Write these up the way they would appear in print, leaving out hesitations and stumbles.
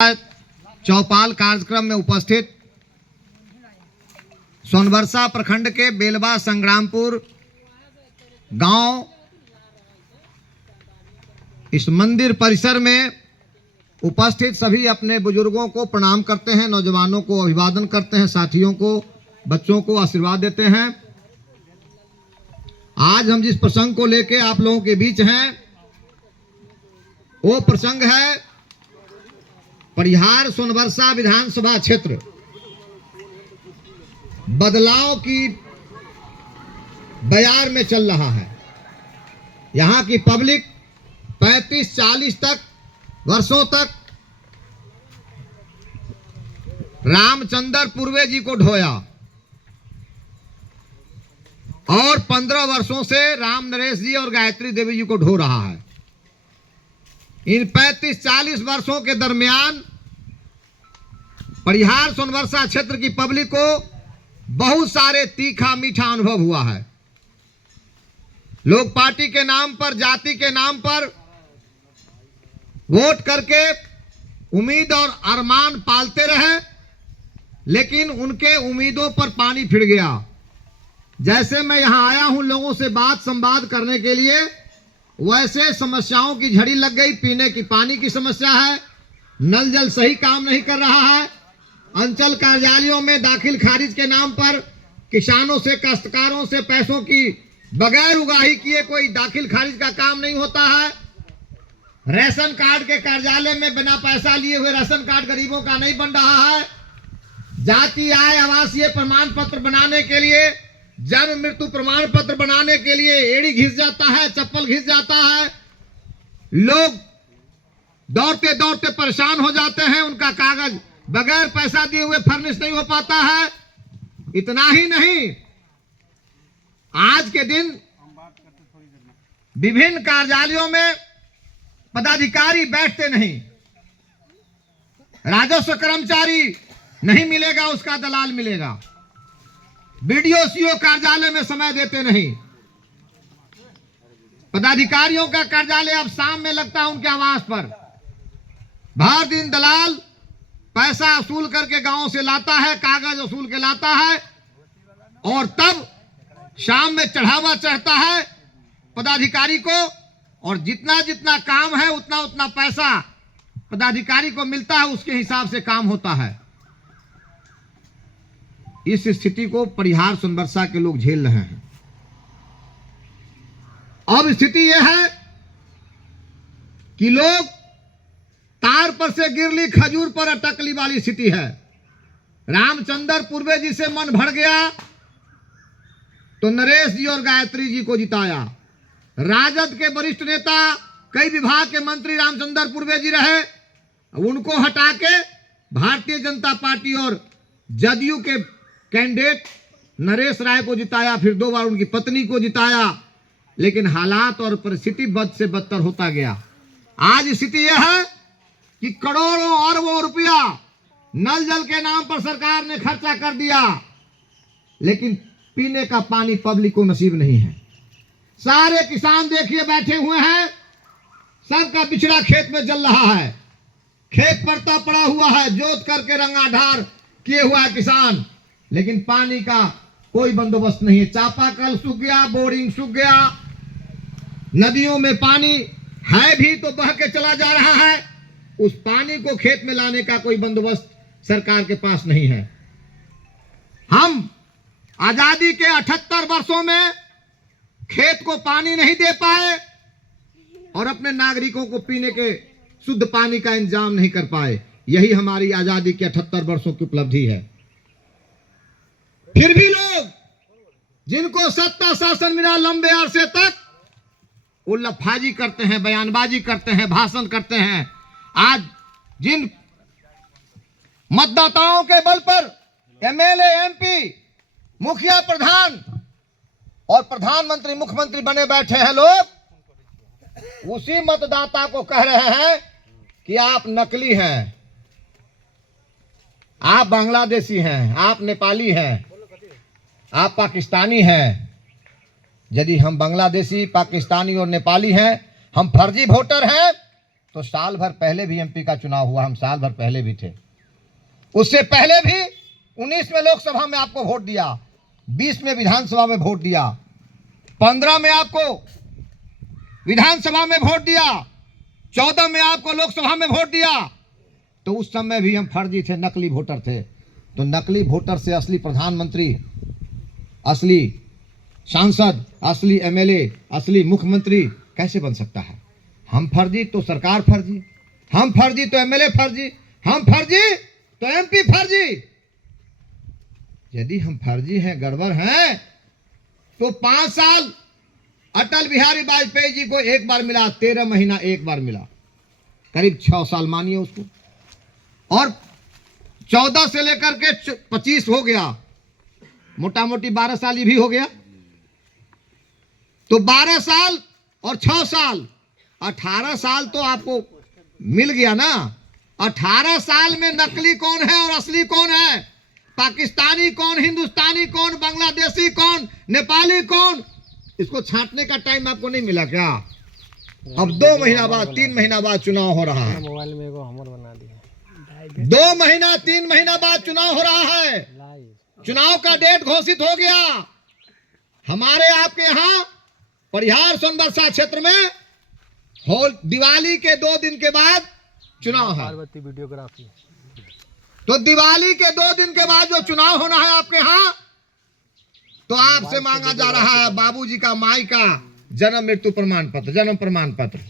चौपाल कार्यक्रम में उपस्थित सोनबरसा प्रखंड के बेलवा संग्रामपुर गांव इस मंदिर परिसर में उपस्थित सभी अपने बुजुर्गों को प्रणाम करते हैं, नौजवानों को अभिवादन करते हैं, साथियों को, बच्चों को आशीर्वाद देते हैं। आज हम जिस प्रसंग को लेके आप लोगों के बीच हैं वो प्रसंग है परिहार सोनबरसा विधानसभा क्षेत्र बदलाव की बयार में चल रहा है। यहां की पब्लिक 35-40 तक वर्षों तक रामचंद्र पूर्वे जी को ढोया और 15 वर्षों से राम नरेश जी और गायत्री देवी जी को ढो रहा है। इन 35-40 वर्षों के दरमियान परिहार सोनबरसा क्षेत्र की पब्लिक को बहुत सारे तीखा मीठा अनुभव हुआ है। लोग पार्टी के नाम पर, जाति के नाम पर वोट करके उम्मीद और अरमान पालते रहे, लेकिन उनके उम्मीदों पर पानी फिर गया। जैसे मैं यहां आया हूं लोगों से बात संवाद करने के लिए, वैसे समस्याओं की झड़ी लग गई। पीने की पानी की समस्या है, नल जल सही काम नहीं कर रहा है, अंचल कार्यालयों में दाखिल खारिज के नाम पर किसानों से, काश्तकारों से पैसों की बगैर उगाही किए कोई दाखिल खारिज का काम नहीं होता है। राशन कार्ड के कार्यालय में बिना पैसा लिए हुए राशन कार्ड गरीबों का नहीं बन रहा है। जाति आय आवासीय प्रमाण पत्र बनाने के लिए, जन्म मृत्यु प्रमाण पत्र बनाने के लिए एड़ी घिस जाता है, चप्पल घिस जाता है। लोग दौड़ते दौड़ते परेशान हो जाते हैं, उनका कागज बगैर पैसा दिए हुए फर्निश नहीं हो पाता है। इतना ही नहीं, आज के दिन विभिन्न कार्यालयों में पदाधिकारी बैठते नहीं, राजस्व कर्मचारी नहीं मिलेगा, उसका दलाल मिलेगा। बीडीओ सीओ कार्यालय में समय देते नहीं, पदाधिकारियों का कार्यालय अब शाम में लगता है उनके आवास पर। भर दिन दलाल पैसा वसूल करके गांव से लाता है, कागज वसूल के लाता है और तब शाम में चढ़ावा चढ़ता है पदाधिकारी को, और जितना जितना काम है उतना उतना पैसा पदाधिकारी को मिलता है, उसके हिसाब से काम होता है। इस स्थिति को परिहार सोनबरसा के लोग झेल रहे हैं। अब स्थिति यह है कि लोग तार पर से गिरली खजूर पर अटकली वाली स्थिति है। रामचंद्र पूर्वे जी से मन भर गया तो नरेश जी और गायत्री जी को जिताया। राजद के वरिष्ठ नेता, कई विभाग के मंत्री रामचंद्र पूर्वे जी रहे, उनको हटा के भारतीय जनता पार्टी और जदयू के कैंडिडेट नरेश राय को जिताया, फिर 2 बार उनकी पत्नी को जिताया। लेकिन हालात और परिस्थिति बद से बदतर होता गया। आज स्थिति यह है कि करोड़ों अरबों रुपया नल जल के नाम पर सरकार ने खर्चा कर दिया, लेकिन पीने का पानी पब्लिक को नसीब नहीं है। सारे किसान देखिए बैठे हुए हैं, सबका बिछड़ा खेत में जल रहा है, खेत पड़ता पड़ा हुआ है, जोत करके रंगाधार किए हुआ है किसान, लेकिन पानी का कोई बंदोबस्त नहीं है। चापाकल सूख गया, बोरिंग सूख गया, नदियों में पानी है भी तो बह के चला जा रहा है। उस पानी को खेत में लाने का कोई बंदोबस्त सरकार के पास नहीं है। हम आजादी के 78 वर्षों में खेत को पानी नहीं दे पाए और अपने नागरिकों को पीने के शुद्ध पानी का इंतजाम नहीं कर पाए। यही हमारी आजादी के 78 वर्षों की उपलब्धि है। फिर भी लोग जिनको सत्ता शासन मिला लंबे अरसे तक, वो लफाजी करते हैं, बयानबाजी करते हैं, भाषण करते हैं। आज जिन मतदाताओं के बल पर एमएलए, एमपी, मुखिया, प्रधान और प्रधानमंत्री, मुख्यमंत्री बने बैठे हैं लोग, उसी मतदाता को कह रहे हैं कि आप नकली हैं, आप बांग्लादेशी हैं, आप नेपाली हैं, आप पाकिस्तानी हैं। यदि हम बांग्लादेशी, पाकिस्तानी और नेपाली हैं, हम फर्जी वोटर हैं, तो साल भर पहले भी एमपी का चुनाव हुआ, हम साल भर पहले भी थे। उससे पहले भी 19 में लोकसभा में आपको वोट दिया, 20 में विधानसभा में वोट दिया, 15 में आपको विधानसभा में वोट दिया, 14 में आपको लोकसभा में वोट दिया। तो उस समय भी हम फर्जी थे, नकली वोटर थे। तो नकली वोटर से असली प्रधानमंत्री, असली सांसद, असली एमएलए, असली मुख्यमंत्री कैसे बन सकता है? हम फर्जी तो सरकार फर्जी, हम फर्जी तो एमएलए फर्जी, हम फर्जी तो एमपी फर्जी। यदि हम फर्जी हैं, गड़बड़ हैं, तो 5 साल अटल बिहारी वाजपेयी जी को एक बार मिला, 13 महीना एक बार मिला, करीब 6 साल मानिए उसको, और 14 से लेकर के 25 हो गया, मोटा मोटी 12 साल ये भी हो गया। तो 12 साल और 6 साल, 18 साल तो आपको मिल गया ना। 18 साल में नकली कौन है और असली कौन है? पाकिस्तानी कौन, हिंदुस्तानी कौन, बांग्लादेशी कौन, नेपाली कौन? इसको छांटने का टाइम आपको नहीं मिला क्या? अब 2 महीना बाद, 3 महीना बाद चुनाव हो रहा है। मोबाइल में हमर बना दिया। 2 महीना 3 महीना बाद चुनाव हो रहा है। चुनाव का डेट घोषित हो गया। हमारे आपके यहाँ परिहार सोनबरसा क्षेत्र में दिवाली के 2 दिन के बाद चुनाव है। पार्वती वीडियोग्राफी। तो दिवाली के 2 दिन के बाद जो चुनाव होना है आपके यहाँ, तो आपसे मांगा जा रहा है बाबूजी का, माई का जन्म मृत्यु प्रमाण पत्र, जन्म प्रमाण पत्र।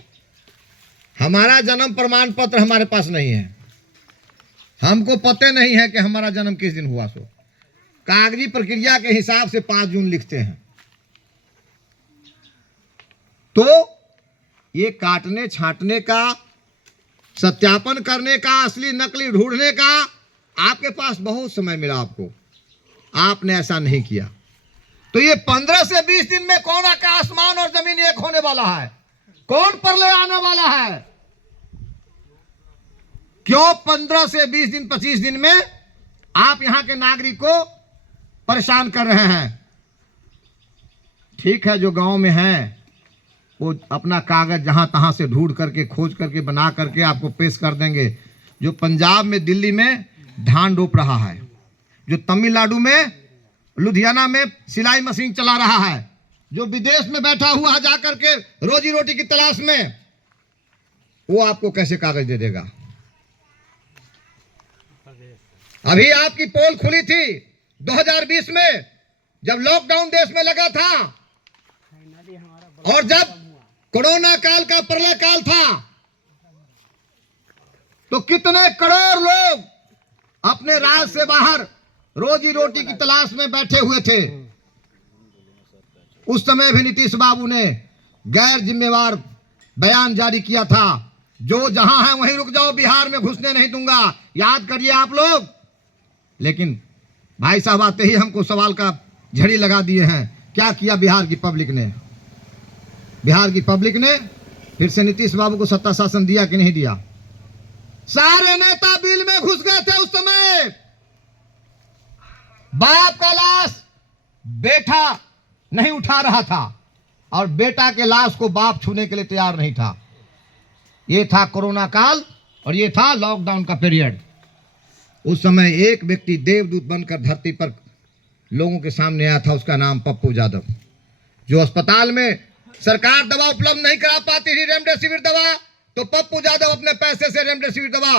हमारा जन्म प्रमाण पत्र हमारे पास नहीं है, हमको पता नहीं है कि हमारा जन्म किस दिन हुआ। सो कागजी प्रक्रिया के हिसाब से 5 जून लिखते हैं। तो ये काटने छांटने का, सत्यापन करने का, असली नकली ढूंढने का आपके पास बहुत समय मिला आपको, आपने ऐसा नहीं किया। तो ये 15 से 20 दिन में कौन आसमान और जमीन एक होने वाला है? कौन प्रलय आने वाला है? क्यों 15 से 20 दिन, 25 दिन में आप यहां के नागरिक को परेशान कर रहे हैं? ठीक है, जो गांव में है वो अपना कागज जहां तहां से ढूंढ करके, खोज करके, बना करके आपको पेश कर देंगे। जो पंजाब में, दिल्ली में धान रोप रहा है, जो तमिलनाडु में, लुधियाना में सिलाई मशीन चला रहा है, जो विदेश में बैठा हुआ है जाकर के रोजी रोटी की तलाश में, वो आपको कैसे कागज दे देगा? अभी आपकी पोल खुली थी 2020 में, जब लॉकडाउन देश में लगा था और जब कोरोना काल का प्रलय काल था, तो कितने करोड़ लोग अपने राज्य से बाहर रोजी रोटी की तलाश में बैठे हुए थे। उस समय भी नीतीश बाबू ने गैर जिम्मेवार बयान जारी किया था, जो जहां है वहीं रुक जाओ, बिहार में घुसने नहीं दूंगा। याद करिए आप लोग। लेकिन भाई साहब आते ही हमको सवाल का झड़ी लगा दिए हैं। क्या किया बिहार की पब्लिक ने? बिहार की पब्लिक ने फिर से नीतीश बाबू को सत्ता शासन दिया कि नहीं दिया? सारे नेता बिल में घुस गए थे उस समय। बाप का लाश बेटा नहीं उठा रहा था और बेटा के लाश को बाप छूने के लिए तैयार नहीं था। यह था कोरोना काल और यह था लॉकडाउन का पीरियड। उस समय एक व्यक्ति देवदूत बनकर धरती पर लोगों के सामने आया था, उसका नाम पप्पू यादव। जो अस्पताल में सरकार दवा उपलब्ध नहीं करा पाती थी, रेमडेसिविर दवा, तो पप्पू यादव अपने पैसे से रेमडेसिविर दवा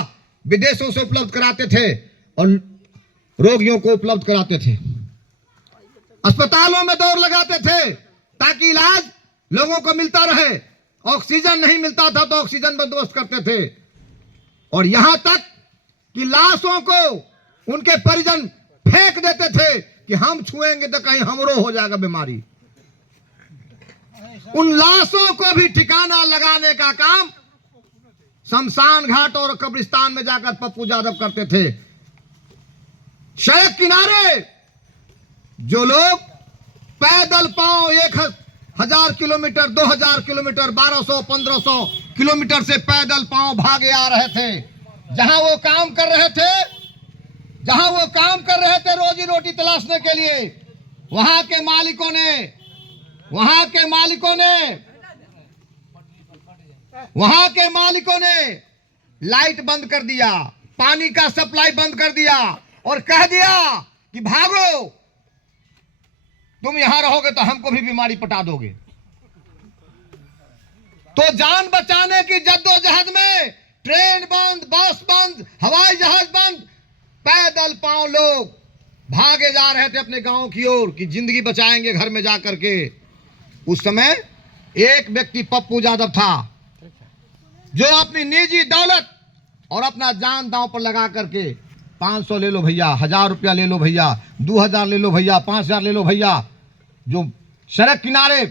विदेशों से उपलब्ध कराते थे और रोगियों को उपलब्ध कराते थे। अस्पतालों में दौड़ लगाते थे ताकि इलाज लोगों को मिलता रहे। ऑक्सीजन नहीं मिलता था तो ऑक्सीजन बंदोबस्त करते थे। और यहां तक कि लाशों को उनके परिजन फेंक देते थे कि हम छुएंगे तो कहीं हमरो हो जाएगा बीमारी। उन लाशों को भी ठिकाना लगाने का काम शमशान घाट और कब्रिस्तान में जाकर पप्पू यादव करते थे। सड़क किनारे जो लोग पैदल पांव 1000 किलोमीटर, 2000 किलोमीटर, 1200, 1500 किलोमीटर से पैदल पांव भागे आ रहे थे, जहां वो काम कर रहे थे रोजी रोटी तलाशने के लिए, वहां के मालिकों ने वहां के मालिकों ने लाइट बंद कर दिया, पानी का सप्लाई बंद कर दिया और कह दिया कि भागो, तुम यहां रहोगे तो हमको भी बीमारी पटा दोगे। तो जान बचाने की जद्दोजहद में ट्रेन बंद, बस बंद, हवाई जहाज बंद, पैदल पांव लोग भागे जा रहे थे अपने गांव की ओर कि जिंदगी बचाएंगे घर में जाकर के। उस समय एक व्यक्ति पप्पू यादव था जो अपनी निजी दौलत और अपना जान दांव पर लगा करके 500 ले लो भैया, 1000 रुपया ले लो भैया, 2000 ले लो भैया, 5000 ले लो भैया। जो सड़क किनारे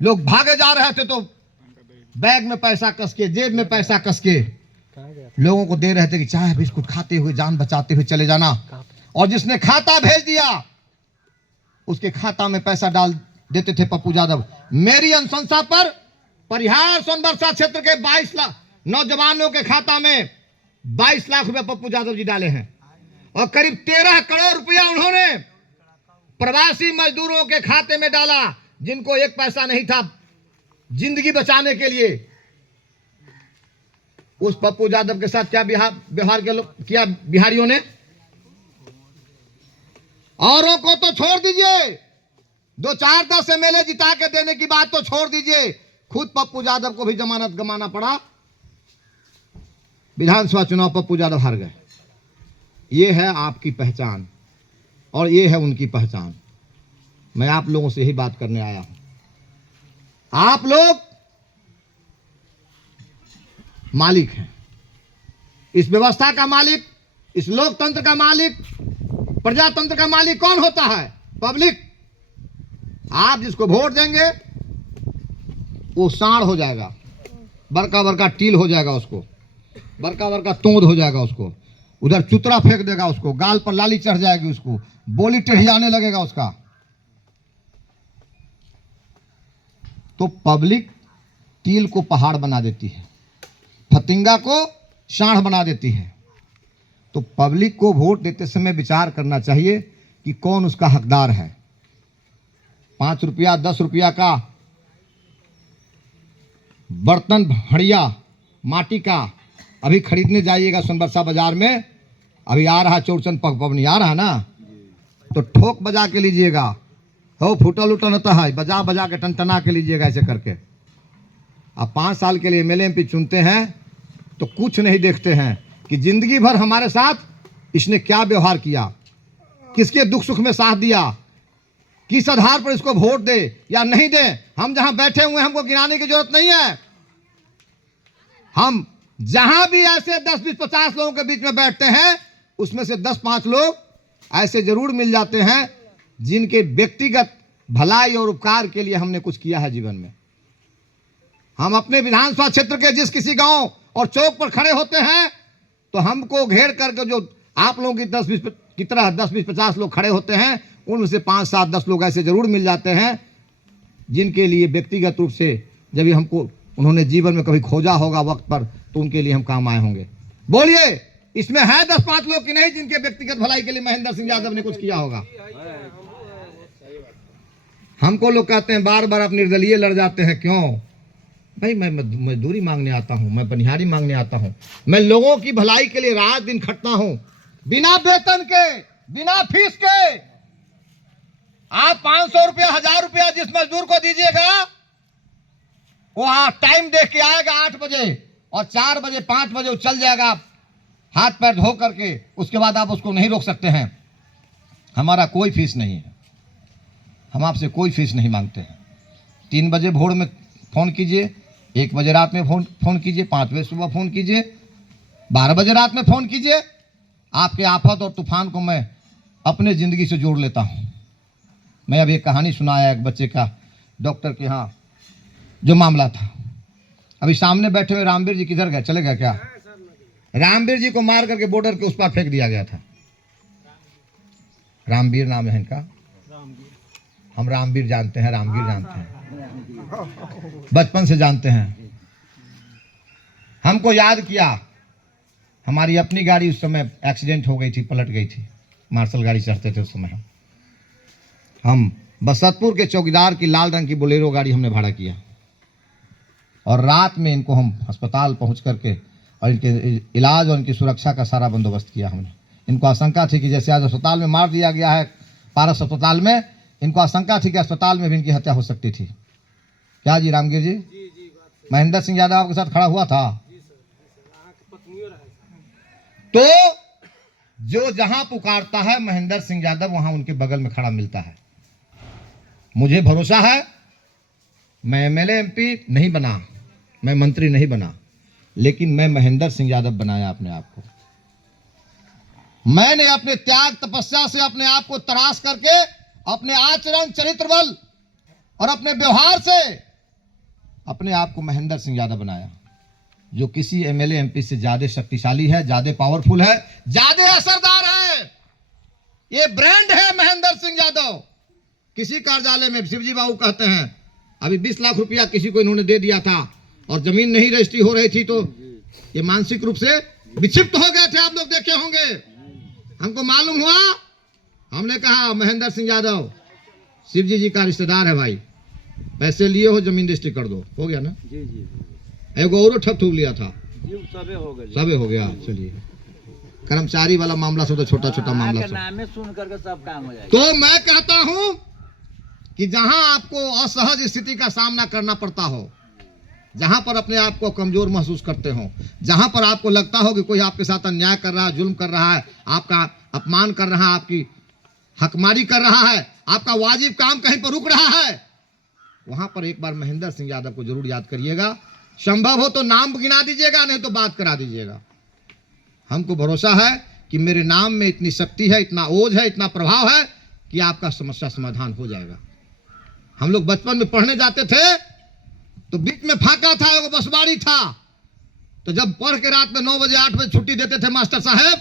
लोग भागे जा रहे थे तो बैग में पैसा कस के, जेब में पैसा कस के लोगों को दे रहे थे कि चाय बिस्कुट खाते हुए, जान बचाते हुए चले जाना। और जिसने खाता भेज दिया उसके खाता में पैसा डाल देते थे पप्पू यादव। मेरी अनुशंसा पर परिहार सोनबरसा क्षेत्र के 22 लाख नौजवानों के खाता में 22 लाख रुपए पप्पू यादव जी डाले हैं और करीब 13 करोड़ रुपया उन्होंने प्रवासी मजदूरों के खाते में डाला जिनको एक पैसा नहीं था जिंदगी बचाने के लिए। उस पप्पू यादव के साथ क्या व्यवहार किया बिहारियों ने? औरों को तो छोड़ दीजिए, 2-4-10 MLA जिता के देने की बात तो छोड़ दीजिए, खुद पप्पू यादव को भी जमानत गंवाना पड़ा। विधानसभा चुनाव पप्पू यादव हार गए। ये है आपकी पहचान और ये है उनकी पहचान। मैं आप लोगों से यही बात करने आया हूं। आप लोग मालिक हैं, इस व्यवस्था का मालिक, इस लोकतंत्र का मालिक, प्रजातंत्र का मालिक कौन होता है? पब्लिक। आप जिसको वोट देंगे वो सांड हो जाएगा, बड़का बड़का टील हो जाएगा, उसको बड़का बड़का तोंद हो जाएगा, उसको उधर चुतरा फेंक देगा, उसको गाल पर लाली चढ़ जाएगी, उसको बोली टेढ़ियाने लगेगा उसका। तो पब्लिक टील को पहाड़ बना देती है, फतिंगा को सांड बना देती है। तो पब्लिक को वोट देते समय विचार करना चाहिए कि कौन उसका हकदार है। 5 रुपया 10 रुपया का बर्तन हड़िया माटी का अभी खरीदने जाइएगा सोनबरसा बाजार में, अभी आ रहा चौरचन पवनी आ रहा ना, तो ठोक बजा के लीजिएगा, हो फूटल उटल होता है, बजा बजा के टनटना के लीजिएगा ऐसे करके। अब 5 साल के लिए MLA MP चुनते हैं तो कुछ नहीं देखते हैं कि जिंदगी भर हमारे साथ इसने क्या व्यवहार किया, किसके दुख सुख में साथ दिया, किस आधार पर इसको वोट दे या नहीं दे। हम जहां बैठे हुए हमको गिनाने की जरूरत नहीं है। हम जहां भी ऐसे 10, 20, 50 लोगों के बीच में बैठते हैं उसमें से 10-5 लोग ऐसे जरूर मिल जाते हैं जिनके व्यक्तिगत भलाई और उपकार के लिए हमने कुछ किया है जीवन में। हम अपने विधानसभा क्षेत्र के जिस किसी गांव और चौक पर खड़े होते हैं तो हमको घेर करके जो आप लोगों की 10-20 की तरह 10-20-50 लोग खड़े होते हैं, उनमें से 5-7-10 लोग ऐसे जरूर मिल जाते हैं जिनके लिए व्यक्तिगत रूप से जब भी हमको उन्होंने जीवन में कभी खोजा होगा वक्त पर तो उनके लिए हम काम आए होंगे। बोलिए, इसमें है 10-5 लोग कि नहीं जिनके व्यक्तिगत भलाई के लिए महेंद्र सिंह यादव ने कुछ किया होगा? हमको लोग कहते हैं बार बार आप निर्दलीय लड़ जाते हैं, क्यों भाई? मैं मजदूरी मांगने आता हूं, मैं बनिहारी मांगने आता हूं, मैं लोगों की भलाई के लिए रात दिन खटता हूं, बिना वेतन के, बिना फीस के। आप 500 रुपया 1000 रुपया जिस मजदूर को दीजिएगा वो टाइम देख के आएगा 8 बजे और 4 बजे 5 बजे वो चल जाएगा हाथ पैर धो करके, उसके बाद आप उसको नहीं रोक सकते हैं। हमारा कोई फीस नहीं है, हम आपसे कोई फीस नहीं मांगते हैं। 3 बजे भोर में फ़ोन कीजिए, 1 बजे रात में फ़ोन कीजिए, 5 बजे सुबह फ़ोन कीजिए, 12 बजे रात में फ़ोन कीजिए। आपके आफत और तूफान को मैं अपने ज़िंदगी से जोड़ लेता हूँ। मैं अभी एक कहानी सुनाया एक बच्चे का, डॉक्टर के यहाँ जो मामला था। अभी सामने बैठे हुए रामवीर जी किधर गए? चले गए क्या? रामवीर जी को मार करके बॉर्डर के उस पार फेंक दिया गया था। रामवीर नाम है इनका, हम रामवीर जानते हैं, रामवीर जानते हैं, बचपन से जानते हैं। हमको याद किया, हमारी अपनी गाड़ी उस समय एक्सीडेंट हो गई थी, पलट गई थी, मार्शल गाड़ी चढ़ते थे उस समय। हम बसंतपुर के चौकीदार की लाल रंग की बोलेरो गाड़ी हमने भाड़ा किया और रात में इनको हम अस्पताल पहुंच करके और इनके इलाज और इनकी सुरक्षा का सारा बंदोबस्त किया हमने। इनको आशंका थी कि जैसे आज अस्पताल में मार दिया गया है पारस अस्पताल में, इनको आशंका थी कि अस्पताल में भी इनकी हत्या हो सकती थी। क्या जी रामगिर जी? महेंद्र सिंह यादव आपके साथ खड़ा हुआ था? तो जो जहां पुकारता है महेंद्र सिंह यादव वहां उनके बगल में खड़ा मिलता है। मुझे भरोसा है, मैं एमएलए एमपी नहीं बना, मैं मंत्री नहीं बना, लेकिन मैं महेंद्र सिंह यादव बनाया अपने आप को। मैंने अपने त्याग तपस्या से अपने आप को तराश करके अपने आचरण चरित्र बल और अपने व्यवहार से अपने आप को महेंद्र सिंह यादव बनाया, जो किसी एमएलए एमपी से ज्यादा शक्तिशाली है, ज्यादा पावरफुल है, ज्यादा असरदार है। ये ब्रांड है महेंद्र सिंह यादव। किसी कार्यालय में शिवजी बाबू कहते हैं अभी 20 लाख रुपया किसी को इन्होंने दे दिया था और जमीन नहीं रजिस्ट्री हो रही थी, तो ये मानसिक रूप से विक्षिप्त हो गए थे। आप लोग देखे होंगे, हमको मालूम हुआ, हमने कहा महेंद्र सिंह यादव शिवजी जी का रिश्तेदार है भाई, पैसे लिए हो जमीन रजिस्ट्री कर दो। हो गया ना? जी जी। एगो और ठप ठूक लिया था, सबे हो गया। चलिए, कर्मचारी वाला मामला सब तो छोटा छोटा मामला नाम सुन करके सब काम हो जाएगा। तो मैं कहता हूं कि जहां आपको असहज स्थिति का सामना करना पड़ता हो, जहां पर अपने आप को कमजोर महसूस करते हो, जहां पर आपको लगता हो कि कोई आपके साथ अन्याय कर रहा है, जुल्म कर रहा है, आपका अपमान कर रहा है, आपकी हकमारी कर रहा है, आपका वाजिब काम कहीं पर रुक रहा है, वहां पर एक बार महेंद्र सिंह यादव को जरूर याद करिएगा। संभव हो तो नाम गिना दीजिएगा, नहीं तो बात करा दीजिएगा। हमको भरोसा है कि मेरे नाम में इतनी शक्ति है, इतना ओज है, इतना प्रभाव है कि आपका समस्या समाधान हो जाएगा। हम लोग बचपन में पढ़ने जाते थे तो बीच में फाका था, एगो बसवाड़ी था, तो जब पढ़ के रात में 9 बजे 8 बजे छुट्टी देते थे मास्टर साहब,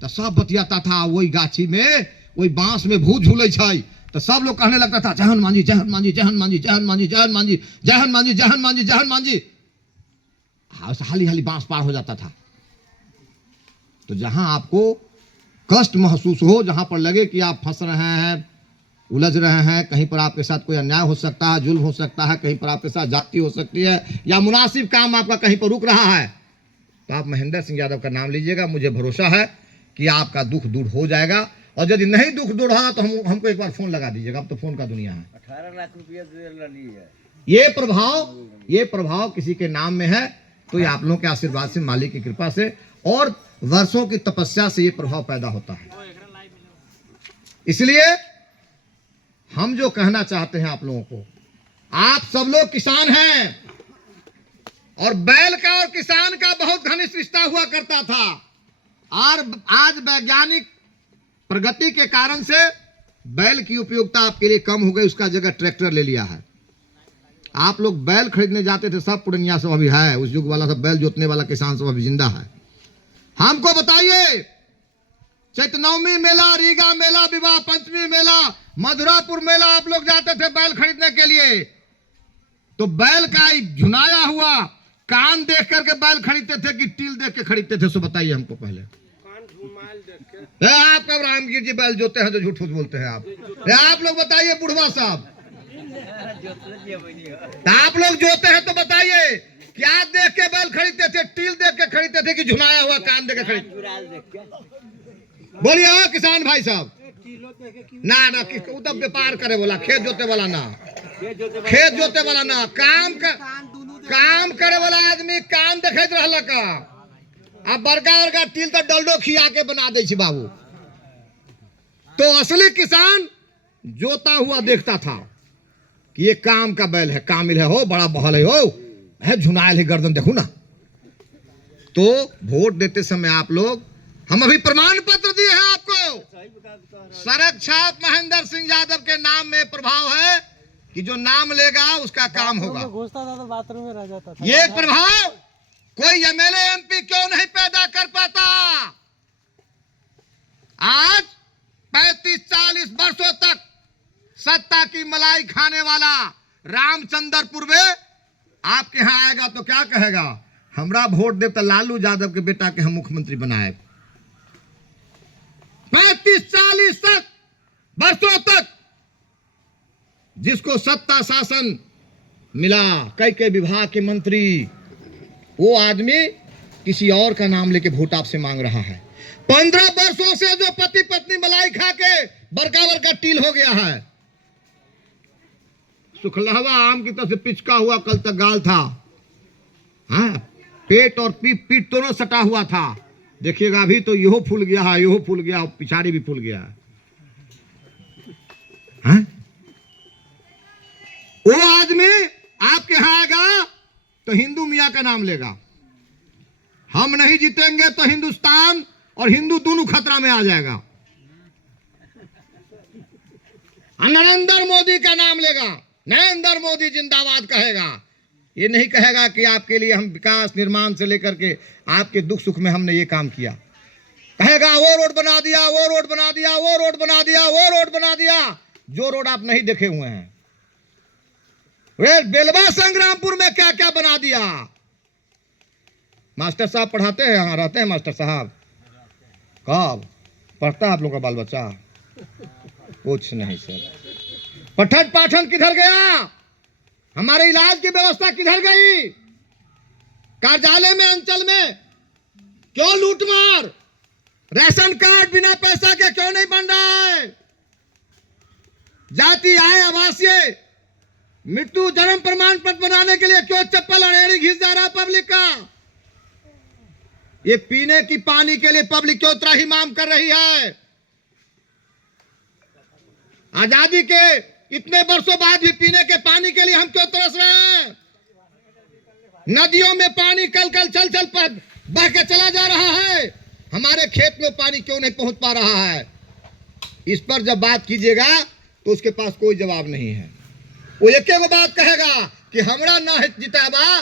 तो सब बतियाता था वही गाछी में, वही बांस में भूत झूले छै, तो सब लोग कहने लगता था जय हनुमान जी, जय हनुमान जी, जय हनुमान जी, जय हनुमान जी, जय हनुमान जी, जय हनुमान जी, जय हनुमान जी, जय हनुमान जी। हाली हाली बांस पार हो जाता था। तो जहां आपको कष्ट महसूस हो, जहां पर लगे कि आप फंस रहे हैं, उलझ रहे हैं, कहीं पर आपके साथ कोई अन्याय हो सकता है, जुल्म हो सकता है, कहीं पर आपके साथ जाति हो सकती है, या मुनासिब काम आपका कहीं पर रुक रहा है, तो आप महेंद्र सिंह यादव का नाम लीजिएगा। मुझे भरोसा है कि आपका दुख दूर हो जाएगा। और यदि नहीं दुख दूर होगा तो हमको एक बार फोन लगा दीजिएगा। अब तो फोन का दुनिया है। 18 लाख रुपया है। ये प्रभाव किसी के नाम में है, तो ये आप लोगों के आशीर्वाद से, मालिक की कृपा से और वर्षों की तपस्या से ये प्रभाव पैदा होता है। इसलिए हम जो कहना चाहते हैं आप लोगों को, आप सब लोग किसान हैं और बैल का और किसान का बहुत घनिष्ठ रिश्ता हुआ करता था, और आज वैज्ञानिक प्रगति के कारण से बैल की उपयोगिता आपके लिए कम हो गई, उसका जगह ट्रैक्टर ले लिया है। आप लोग बैल खरीदने जाते थे, सब पुरनिया सब अभी है, उस युग वाला सब बैल जोतने वाला किसान सब अभी जिंदा है। हमको बताइए, चैत्र नवमी मेला, रीगा मेला, विवाह पंचमी मेला, मधुरापुर मेला आप लोग जाते थे बैल खरीदने के लिए, तो बैल का झुनाया हुआ कान देख करके बैल खरीदते थे कि टील देख के खरीदते थे? सो बताइए हमको पहले। आप कब रामगिर जी बैल जोते हैं जो झूठ बोलते हैं आप लोग बताइए बुढ़वा साहब, आप लोग जोते हैं तो बताइए, क्या देख के बैल खरीदते थे? टील देख के खरीदते थे कि झुनाया हुआ कान देख के खरीदते? बोलिए हो किसान भाई साहब। ना ना तो व्यापार करे वाला, खेत जोते वाला ना, खेत जोते वाला ना, काम करे वाला आदमी कान देखत रहला का। अब बड़का बड़का टील तो डल्डो खिया के बना दे छी बाबू। तो असली किसान जोता हुआ देखता था कि ये काम का बैल है, कामिल है, हो बड़ा बहल है, हो है, झुनायल है, गर्दन देखो ना। तो वोट देते समय आप लोग, हम अभी प्रमाण पत्र दिए हैं आपको, सरक छाप महेंद्र सिंह यादव के नाम में प्रभाव है कि जो नाम लेगा उसका काम होगा। घुसता था तो बाथरूम में रह जाता था। ये प्रभाव कोई एमएलए एमपी क्यों नहीं पैदा कर पाता? आज 35-40 वर्षों तक सत्ता की मलाई खाने वाला रामचंद्र पूर्वे आपके यहां आएगा तो क्या कहेगा? हमरा वोट दे तो लालू यादव के बेटा के हम मुख्यमंत्री बनाए। 35-40 वर्षों तक जिसको सत्ता शासन मिला, कई कई विभाग के मंत्री, वो आदमी किसी और का नाम लेके वोट आपसे मांग रहा है। 15 वर्षों से जो पति पत्नी मलाई खा के बड़का बड़का टील हो गया है, सुखलहवा आम की तरह से पिचका हुआ, कल तक गाल था, हाँ, पेट और पीठ दोनों सटा हुआ था, देखिएगा अभी तो यहो फूल गया है, यहो फूल गया, पिछाड़ी भी फूल गया है। हाँ? वो आदमी आपके यहां आएगा तो हिंदू मियां का नाम लेगा, हम नहीं जीतेंगे तो हिंदुस्तान और हिंदू दोनों खतरा में आ जाएगा। नरेंद्र मोदी का नाम लेगा, नरेंद्र मोदी जिंदाबाद कहेगा। ये नहीं कहेगा कि आपके लिए हम विकास निर्माण से लेकर के आपके दुख सुख में हमने ये काम किया। कहेगा वो रोड बना दिया, वो रोड बना दिया, वो रोड बना दिया, वो रोड बना दिया, जो रोड आप नहीं देखे हुए हैं। वे बेलवा संग्रामपुर में क्या क्या बना दिया। मास्टर साहब पढ़ाते हैं, यहाँ रहते हैं मास्टर साहब? कब पढ़ता है आप लोग का बाल बच्चा? कुछ नहीं सर। पठन पाठन किधर गया? हमारे इलाज की व्यवस्था किधर गई? कार्यालय में, अंचल में क्यों लूटमार? राशन कार्ड बिना पैसा के क्यों नहीं बन रहा है? जाति आय आवासीय मृत्यु जन्म प्रमाण पत्र बनाने के लिए क्यों चप्पल अड़ेड़ी घिस जा रहा पब्लिक का? ये पीने की पानी के लिए पब्लिक क्यों त्राही माम कर रही है? आजादी के इतने वर्षों बाद भी पीने के पानी के लिए हम क्यों तरस रहे हैं? नदियों में पानी कल कल चल चल पर बह के चला जा रहा है, हमारे खेत में पानी क्यों नहीं पहुंच पा रहा है? इस पर जब बात कीजिएगा तो उसके पास कोई जवाब नहीं है। वो एक बात कहेगा कि हमरा ना जिताबा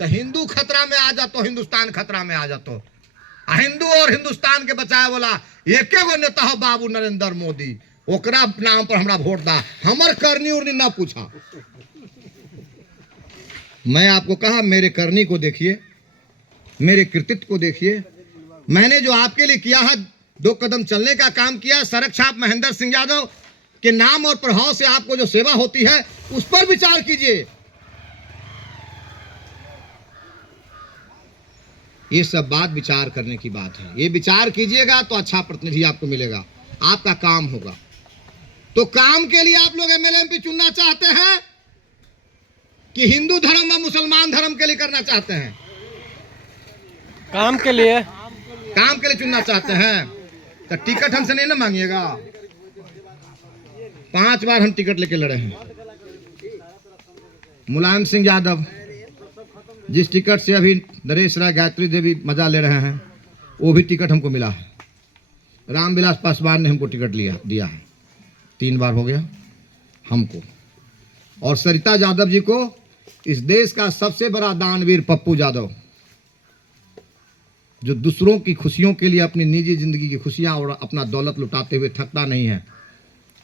तो हिंदू खतरा में आ जातो, हिंदुस्तान खतरा में आ जातो। हिंदू और हिंदुस्तान के बचाए वाला एक नेता हो बाबू नरेंद्र मोदी, ओकरा नाम पर हमरा वोट दा। हमर करनी उर्नी ना पूछा। मैं आपको कहा मेरे करनी को देखिए, मेरे कृतित्व को देखिए। मैंने जो आपके लिए किया है, 2 कदम चलने का काम किया, सड़क छाप महेंद्र सिंह यादव के नाम और प्रभाव से आपको जो सेवा होती है उस पर विचार कीजिए। ये सब बात विचार करने की बात है। ये विचार कीजिएगा तो अच्छा प्रतिनिधि आपको मिलेगा, आपका काम होगा। तो काम के लिए आप लोग एमएलए एमपी चुनना चाहते हैं कि हिंदू धर्म और मुसलमान धर्म के लिए करना चाहते हैं? काम के लिए। काम के लिए चुनना चाहते हैं तो टिकट हमसे नहीं ना मांगिएगा। 5 बार हम टिकट लेके लड़े हैं। मुलायम सिंह यादव जिस टिकट से अभी नरेश राय गायत्री देवी मजा ले रहे हैं, वो भी टिकट हमको मिला है। रामविलास पासवान ने हमको टिकट दिया है, 3 बार हो गया हमको। और सरिता यादव जी को इस देश का सबसे बड़ा दानवीर पप्पू यादव, जो दूसरों की खुशियों के लिए अपनी निजी जिंदगी की खुशियां और अपना दौलत लुटाते हुए थकता नहीं है,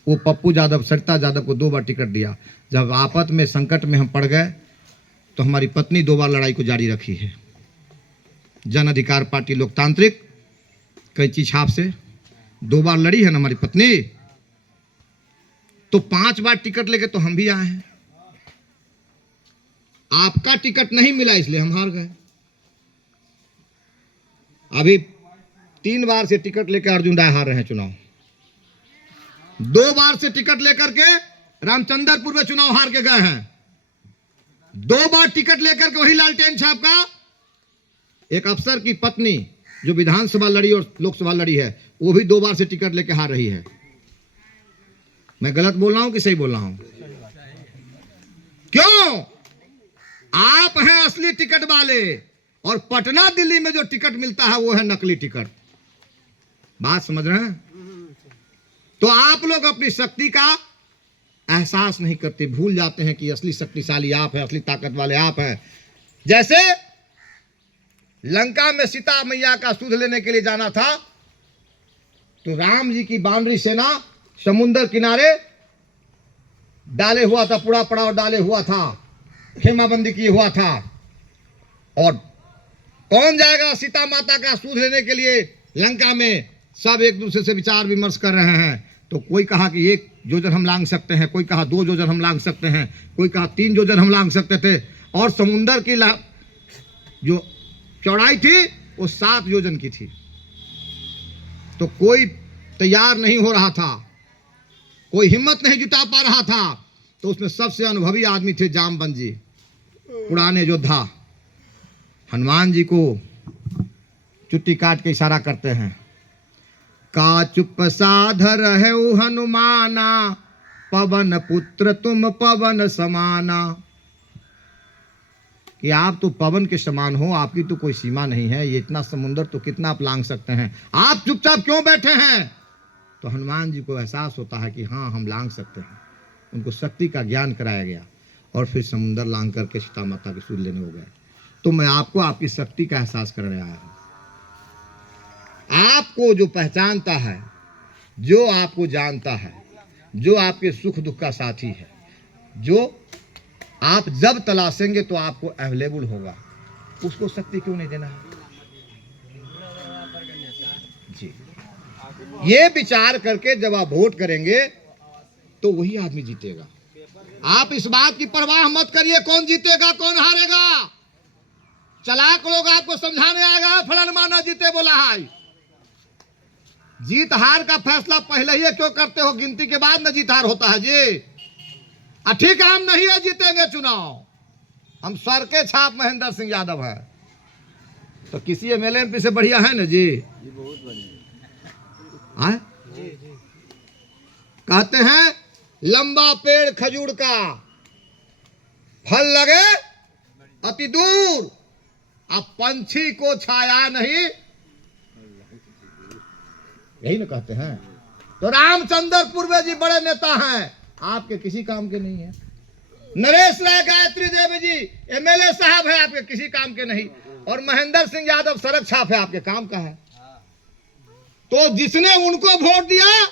वो पप्पू यादव सरिता यादव को 2 बार टिकट दिया। जब आफत में संकट में हम पड़ गए तो हमारी पत्नी 2 बार लड़ाई को जारी रखी है। जन अधिकार पार्टी लोकतांत्रिक कैंची छाप से 2 बार लड़ी है ना हमारी पत्नी, तो 5 बार टिकट लेके तो हम भी आए हैं। आपका टिकट नहीं मिला इसलिए हम हार गए। अभी 3 बार से टिकट लेकर अर्जुन राय हार रहे हैं चुनाव। 2 बार से टिकट लेकर के रामचंद्रपुर में चुनाव हार के गए हैं। 2 बार टिकट लेकर के वही लालटेन छाप का एक अफसर की पत्नी जो विधानसभा लड़ी और लोकसभा लड़ी है, वो भी 2 बार से टिकट लेकर हार रही है। मैं गलत बोल रहा हूं कि सही बोल रहा हूं? क्यों? आप हैं असली टिकट वाले और पटना दिल्ली में जो टिकट मिलता है वो है नकली टिकट। बात समझ रहे हैं? तो आप लोग अपनी शक्ति का एहसास नहीं करते, भूल जाते हैं कि असली शक्तिशाली आप हैं, असली ताकत वाले आप हैं। जैसे लंका में सीता मैया का सुध लेने के लिए जाना था तो राम जी की बानरी सेना समुद्र किनारे डाले हुआ था, पूरा पड़ाव डाले हुआ था, खेमाबंदी किए हुआ था। और कौन जाएगा सीता माता का सुध लेने के लिए लंका में? सब एक दूसरे से विचार विमर्श कर रहे हैं। तो कोई कहा कि 1 योजन हम लांघ सकते हैं, कोई कहा 2 योजन हम लांघ सकते हैं, कोई कहा 3 योजन हम लांघ सकते थे, और समुंदर की जो चौड़ाई थी वो 7 योजन की थी। तो कोई तैयार नहीं हो रहा था, कोई हिम्मत नहीं जुटा पा रहा था। तो उसमें सबसे अनुभवी आदमी थे जामवंत जी, पुराने योद्धा। हनुमान जी को चुट्टी काट के इशारा करते हैं, का चुप साध रहु हनुमाना, पवन पुत्र तुम पवन समाना। कि आप तो पवन के समान हो, आपकी तो कोई सीमा नहीं है, ये इतना समुंदर तो कितना आप लांघ सकते हैं, आप चुपचाप क्यों बैठे हैं? तो हनुमान जी को एहसास होता है कि हाँ, हम लांघ सकते हैं। उनको शक्ति का ज्ञान कराया गया और फिर समुंदर लांघ करके सीता माता के सूर्य लेने हो गए। तो मैं आपको आपकी शक्ति का एहसास करने आया हूं। आपको जो पहचानता है, जो आपको जानता है, जो आपके सुख दुख का साथी है, जो आप जब तलाशेंगे तो आपको अवेलेबल होगा, उसको शक्ति क्यों नहीं देना है? जी, ये विचार करके जब आप वोट करेंगे तो वही आदमी जीतेगा। आप इस बात की परवाह मत करिए कौन जीतेगा कौन हारेगा। चालाक लोग आपको समझाने आएगा फलाना माना जीते बोला है। जीत हार का फैसला पहले ही क्यों करते हो? गिनती के बाद न जीत हार होता है जी। ठीक है, हम नहीं है जीतेंगे चुनाव, हम सर के छाप महेंद्र सिंह यादव है, तो किसी एमएलए एमपी से बढ़िया है ना जी। ये बहुत बढ़िया है? कहते हैं लंबा पेड़ खजूर का, फल लगे अति दूर, अब पंछी को छाया नहीं, यही ना कहते हैं। तो रामचंद्र पूर्वे जी बड़े नेता हैं, आपके किसी काम के नहीं है। नरेश राय गायत्री देवी जी एमएलए साहब है, आपके किसी काम के नहीं। और महेंद्र सिंह यादव सड़क छाप है, आपके काम का है। तो जिसने उनको वोट दिया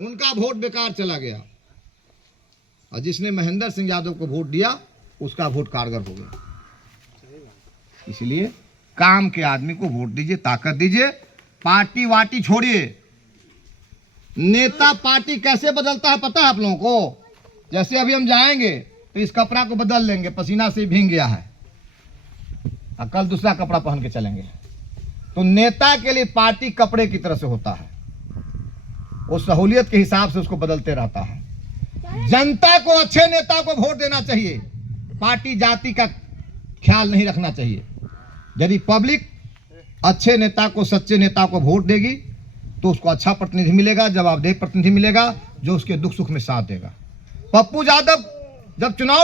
उनका वोट बेकार चला गया, और जिसने महेंद्र सिंह यादव को वोट दिया उसका वोट कारगर हो गया। इसलिए काम के आदमी को वोट दीजिए, ताकत दीजिए, पार्टी वार्टी छोड़िए। नेता पार्टी कैसे बदलता है पता है आप लोगों को? जैसे अभी हम जाएंगे तो इस कपड़ा को बदल लेंगे, पसीना से भीग गया है, और कल दूसरा कपड़ा पहन के चलेंगे। तो नेता के लिए पार्टी कपड़े की तरह से होता है, वो सहूलियत के हिसाब से उसको बदलते रहता है। जनता को अच्छे नेता को वोट देना चाहिए, पार्टी जाति का ख्याल नहीं रखना चाहिए। यदि पब्लिक अच्छे नेता को, सच्चे नेता को वोट देगी तो उसको अच्छा प्रतिनिधि मिलेगा, जवाबदेह प्रतिनिधि मिलेगा, जो उसके दुख सुख में साथ देगा। पप्पू यादव जब चुनाव